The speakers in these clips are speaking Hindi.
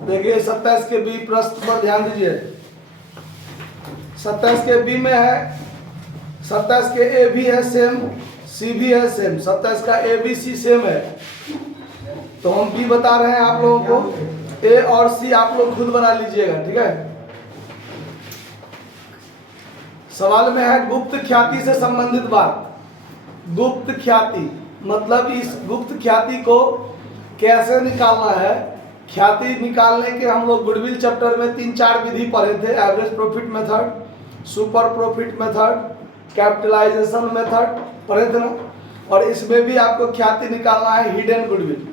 देखिए 27 के बी प्रश्न पर ध्यान दीजिए। 27 के बी में है, 27 के ए भी है सेम, सी भी है सेम। 27 का ए बी सी सेम है, तो हम बी बता रहे हैं आप लोगों को। ए और सी आप लोग खुद बना लीजिएगा, ठीक है। सवाल में है गुप्त ख्याति से संबंधित बात। गुप्त ख्याति मतलब इस गुप्त ख्याति को कैसे निकालना है। ख्याति निकालने के हम लोग गुडविल चैप्टर में 3-4 विधि पढ़े थे। Average profit method, super profit method, capitalisation method पढ़े थे ना। और इसमें भी आपको ख्याति निकालना है हिडन गुडविल,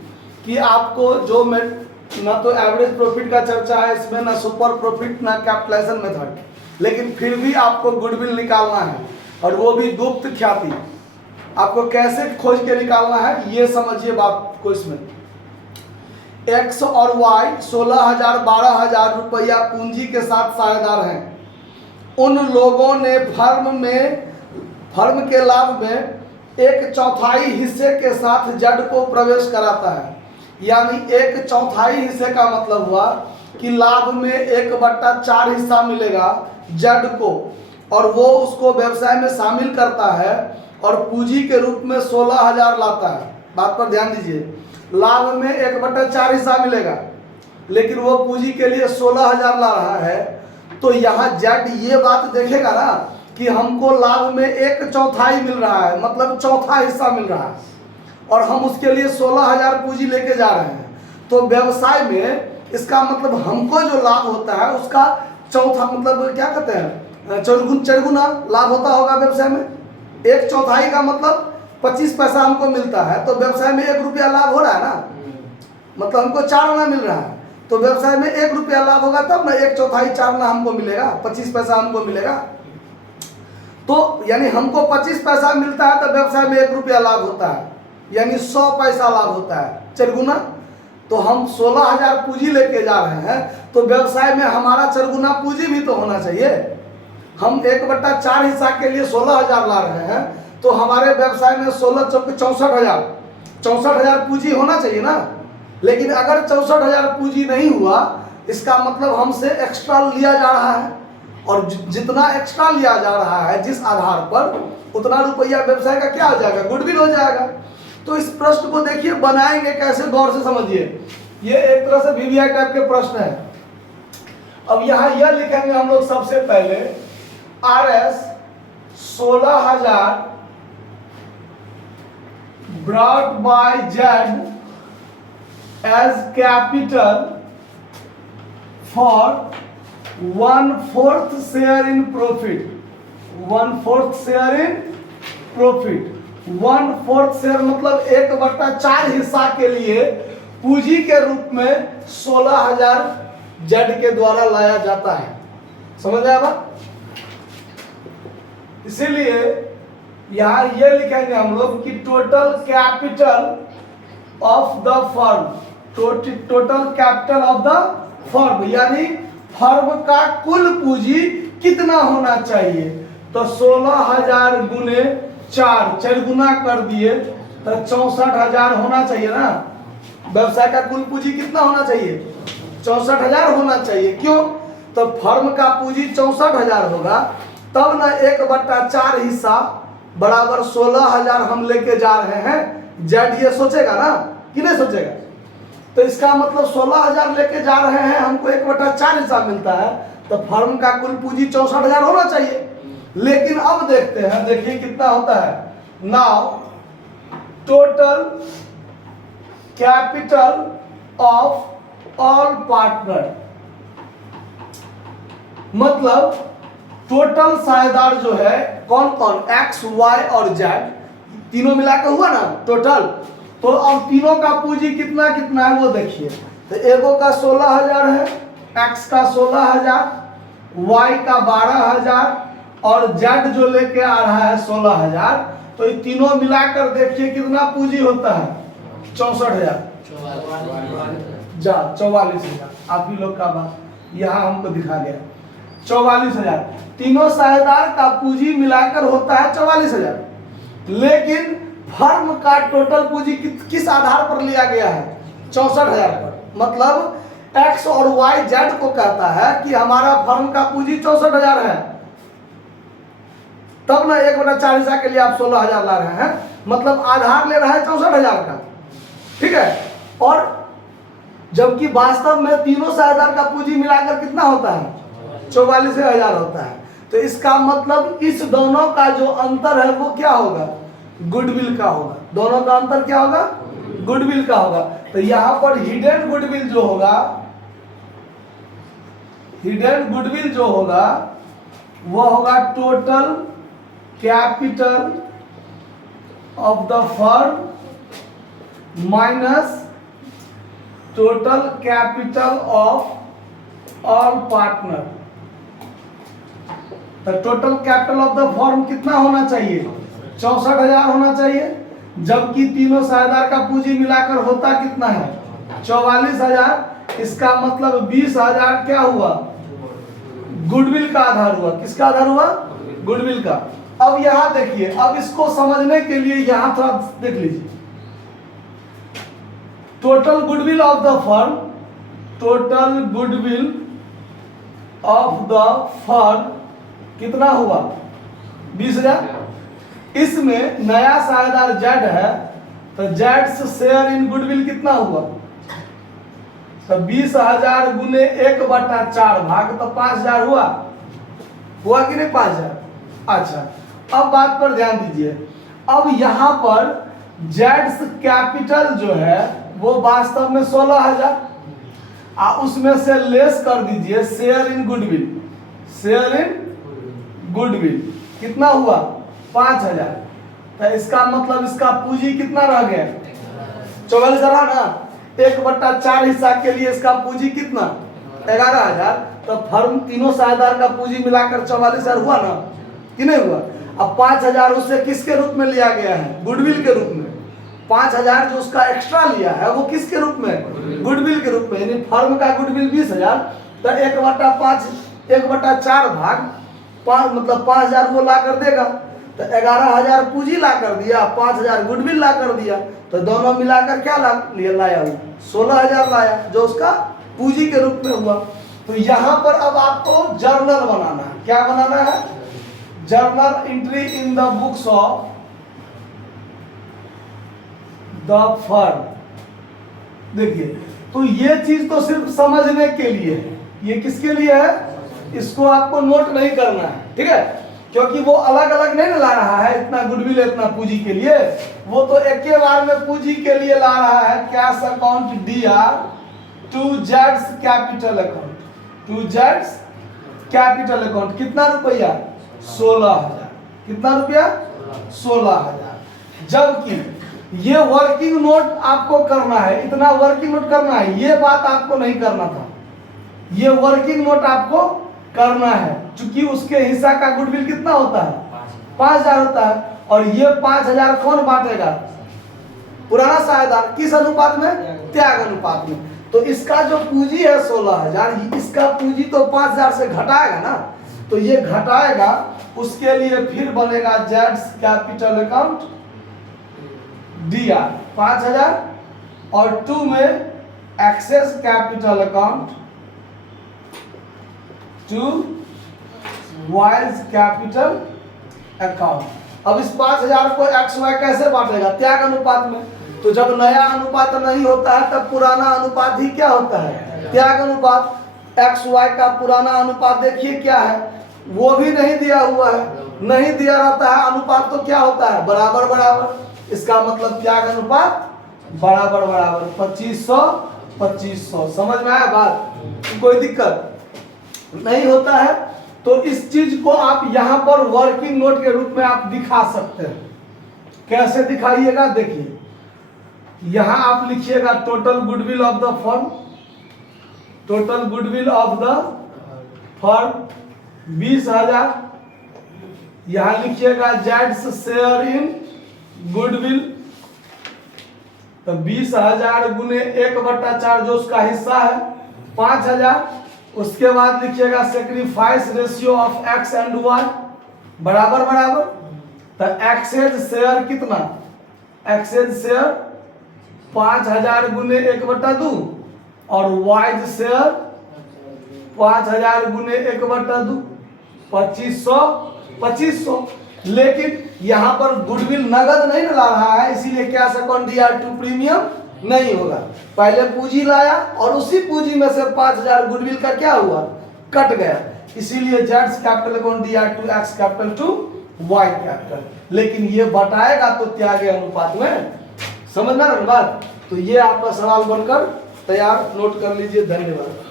कि आपको जो ना तो एवरेज प्रॉफिट का चर्चा है इसमें, ना सुपर प्रॉफिट, ना कैपिटलाइजेशन मेथड, लेकिन फिर भी आपको गुडविल निकालना है, और वो भी गुप्त ख्याति। आपको कैसे खोज के निकालना है ये समझिए बात को। इसमें एक्स और वाई 16,000-12,000 रुपया पूंजी के साथ साझेदार हैं। उन लोगों ने फर्म के लाभ में 1/4 हिस्से के साथ जड़ को प्रवेश कराता है। यानी 1/4 हिस्से का मतलब हुआ कि लाभ में 1/4 हिस्सा मिलेगा जड़ को, और वो उसको व्यवसाय में शामिल करता है और पूंजी के रूप में 16,000 लाता है। बात पर ध्यान दीजिए, लाभ में 1/4 हिस्सा मिलेगा, लेकिन वो पूंजी के लिए 16,000 ला रहा है। तो यहाँ जड़ ये बात देखेगा ना कि हमको लाभ में 1/4 मिल रहा है, मतलब चौथा हिस्सा मिल रहा है, और हम उसके लिए 16,000 पूंजी लेके जा रहे हैं। तो व्यवसाय में इसका मतलब हमको जो लाभ होता है उसका चौथा, मतलब क्या कहते हैं, चरगुना लाभ होता होगा व्यवसाय में। 1/4 का मतलब 25 पैसा हमको मिलता है, तो व्यवसाय में 1 रुपया लाभ हो रहा है ना, मतलब हमको 4 आना मिल रहा है। तो व्यवसाय में 1 रुपया लाभ होगा तब ना 1/4 4 आना हमको मिलेगा, 25 पैसा हमको मिलेगा। तो यानी हमको 25 पैसा मिलता है तो व्यवसाय में 1 रुपया लाभ होता है, यानी 100 पैसा लाभ होता है, 4 गुना। तो हम 16,000 पूंजी लेके जा रहे हैं, तो व्यवसाय में हमारा 4 गुना पूंजी भी तो होना चाहिए। हम 1/4 हिस्सा के लिए 16,000 ला रहे हैं, तो हमारे व्यवसाय में 16 चौके 64,000 पूंजी होना चाहिए ना। लेकिन अगर 64,000 पूंजी नहीं हुआ, इसका मतलब हमसे एक्स्ट्रा लिया जा रहा है, और जितना एक्स्ट्रा लिया जा रहा है जिस आधार पर, उतना रुपया व्यवसाय का क्या हो जाएगा, गुडविल हो जाएगा। तो इस प्रश्न को देखिए बनाएंगे कैसे, गौर से समझिए। ये एक तरह से वीवीआई टाइप के प्रश्न है। अब यहाँ यह लिखेंगे हम लोग सबसे पहले, RS 16,000 brought by Z as capital for 1/4 share in profit। 1/4 share in profit। 1/4 share मतलब 1/4 हिस्सा के लिए पूंजी के रूप में 16,000 जेड के द्वारा लाया जाता है। समझ आया बात? इसीलिए यहाँ ये लिखेंगे हम लोग कि total capital of the firm, total capital of the firm, यानी फर्म का कुल पूंजी कितना होना चाहिए। तो 16,000 गुने 4 गुना कर दिए तो 64,000 होना चाहिए ना। व्यवसाय का कुल पूंजी कितना होना चाहिए, 64,000 होना चाहिए। क्यों? तो फर्म का पूंजी 64,000 होगा, तब ना 1/4 हिस्सा बराबर 16,000 हम लेके जा रहे हैं। जेड ये सोचेगा ना कि नहीं सोचेगा। तो इसका मतलब 16,000 लेके जा रहे हैं, हमको 1/4 हिस्सा मिलता है, तो फर्म का कुल पूंजी 64,000 होना चाहिए। लेकिन अब देखते हैं, देखिए कितना होता है। Now total capital of all partner, मतलब टोटल साझेदार जो है कौन कौन, एक्स, वाई और जेड, तीनों मिलाकर हुआ ना टोटल। तो अब तीनों का पूंजी कितना कितना है वो देखिए। तो एगो का 16,000 है, एक्स का 16,000, वाई का 12,000 और जेड जो लेके आ रहा है 16,000। तो ये तीनों मिलाकर देखिए कितना पूंजी होता है, 64,000। जा 44,000, आप ही लोग का बात यहाँ हमको दिखा गया 44,000। तीनों साझेदार का पूंजी मिलाकर होता है 44,000। लेकिन फर्म का टोटल पूंजी किस आधार पर लिया गया है, 64,000 पर। मतलब एक्स और वाई जेड को कहता है कि हमारा फर्म का पूंजी 64,000 है, तब ना 1/4 हिस्सा के लिए आप 16,000 ला रहे हैं, मतलब आधार ले रहा है 64,000 का, ठीक है। और जबकि वास्तव में तीनों साझेदार का पूंजी मिलाकर कितना होता है? 44,000 होता है। तो इसका मतलब इस दोनों का जो अंतर है वो क्या होगा? गुडविल का होगा। दोनों का अंतर क्या होगा? गुडविल का होगा। तो यहां पर हिडन गुडविल जो होगा, हिडन गुडविल जो होगा वो होगा total capital of the firm minus total capital of all partner. तो total capital of the firm कितना होना चाहिए? 64,000 होना चाहिए, जबकि तीनों साझेदार का पूंजी मिलाकर होता कितना है? 44,000। इसका मतलब 20,000 क्या हुआ? गुडविल का आधार हुआ। किसका आधार हुआ? गुडविल का। अब यहां देखिए, अब इसको समझने के लिए यहां थोड़ा देख लीजिए। Total goodwill of the firm, total goodwill of the firm कितना हुआ? 20,000। इसमें नया साझेदार जेड है, तो जेड्स शेयर इन गुडविल कितना हुआ? तो 20,000 गुने 1/4 भाग तो 5,000 हुआ कि नहीं? 5,000। अच्छा, अब बात पर ध्यान दीजिए। अब यहां पर जेड्स कैपिटल जो है वो वास्तव में 16,000, उसमें से लेस कर दीजिए share in goodwill. Share in goodwill कितना हुआ? 5,000। तो इसका मतलब इसका पूंजी कितना रह गया? 44,000 रहा ना। 1/4 हिस्सा के लिए इसका पूंजी कितना? 11,000। तो फर्म तीनों साझेदार का पूंजी मिलाकर 44,000 हुआ ना कि नहीं हुआ? अब 5,000 उससे किसके रूप में लिया गया है? गुडविल के रूप में। 5,000 जो उसका एक्स्ट्रा लिया है वो किसके रूप में? गुडविल के रूप में। यानी फर्म का गुडविल 20,000, तो 1/4 भाग 5, मतलब 5,000 वो ला कर देगा। तो 11,000 पूंजी ला कर दिया, 5,000 गुडविल ला कर दिया, तो दोनों मिलाकर क्या लाया? 16,000 लाया, जो उसका पूंजी के रूप में हुआ। तो यहां पर अब आपको जर्नल बनाना है। क्या बनाना है? Journal entry in the books of the firm. देखिए, तो ये चीज तो सिर्फ समझने के लिए है। ये किसके लिए है? इसको आपको नोट नहीं करना है, ठीक है, क्योंकि वो अलग अलग नहीं ला रहा है इतना गुडविल इतना पूंजी के लिए। वो तो एक ही बार में पूंजी के लिए ला रहा है। कैश अकाउंट DR टू जेड्स कैपिटल अकाउंट, टू जेड्स कैपिटल अकाउंट। कितना रुपया? 16,000। कितना रुपया? 16,000। जबकि ये वर्किंग नोट आपको करना है, इतना वर्किंग नोट करना है, ये बात आपको नहीं करना था। ये वर्किंग नोट आपको करना है, क्योंकि उसके हिस्सा का गुडविल कितना होता है? 5,000 होता है। और ये 5,000 कौन बांटेगा? पुराना साझेदार। किस अनुपात में? त्याग अनुपात में। तो इसका जो पूंजी है 16,000, इसका पूंजी तो 5,000 से घटाएगा ना। तो ये घटाएगा, उसके लिए फिर बनेगा जेड्स कैपिटल अकाउंट DR 5,000, और 2 में X's capital account to Y's capital account. अब इस 5,000 को XY कैसे बांटेगा? त्याग अनुपात में। तो जब नया अनुपात नहीं होता है तब पुराना अनुपात ही क्या होता है? त्याग अनुपात। XY का पुराना अनुपात देखिए क्या है? वो भी नहीं दिया हुआ है। नहीं दिया रहता है अनुपात तो क्या होता है? बराबर बराबर। इसका मतलब त्याग अनुपात बराबर बराबर 2500। समझ में आया बात? कोई दिक्कत नहीं होता है। तो इस चीज को आप यहां पर वर्किंग नोट के रूप में आप दिखा सकते हैं। कैसे दिखाइएगा? देखिए, यहां आप लिखिएगा total goodwill of the firm, total goodwill of the firm 20,000। यहां लिखिएगा जेड्स शेयर इन गुडविल, तो 20,000 गुने 1/4 जो उसका हिस्सा है 5,000। उसके बाद लिखिएगा sacrifice ratio of X and Y बराबर बराबर। तो एक्सेज शेयर कितना? एक्सेज शेयर 5,000 गुने 1/2, और वाइज शेयर 5000 गुने 1/2 2500 2500। लेकिन यहाँ पर गुडविल नगद नहीं ला रहा है, इसीलिए कैश अकाउंट DR2 प्रीमियम नहीं होगा। पहले पूंजी लाया और उसी पूंजी में से 5000 गुडविल का क्या हुआ, कट गया, इसीलिए जेड्स capital account DR2 X capital to Y capital. लेकिन ये बटाएगा तो त्यागे अनुपात में, समझना ना बात। तो ये आपका सवाल बनकर तैयार, नोट कर लीजिए। धन्यवाद।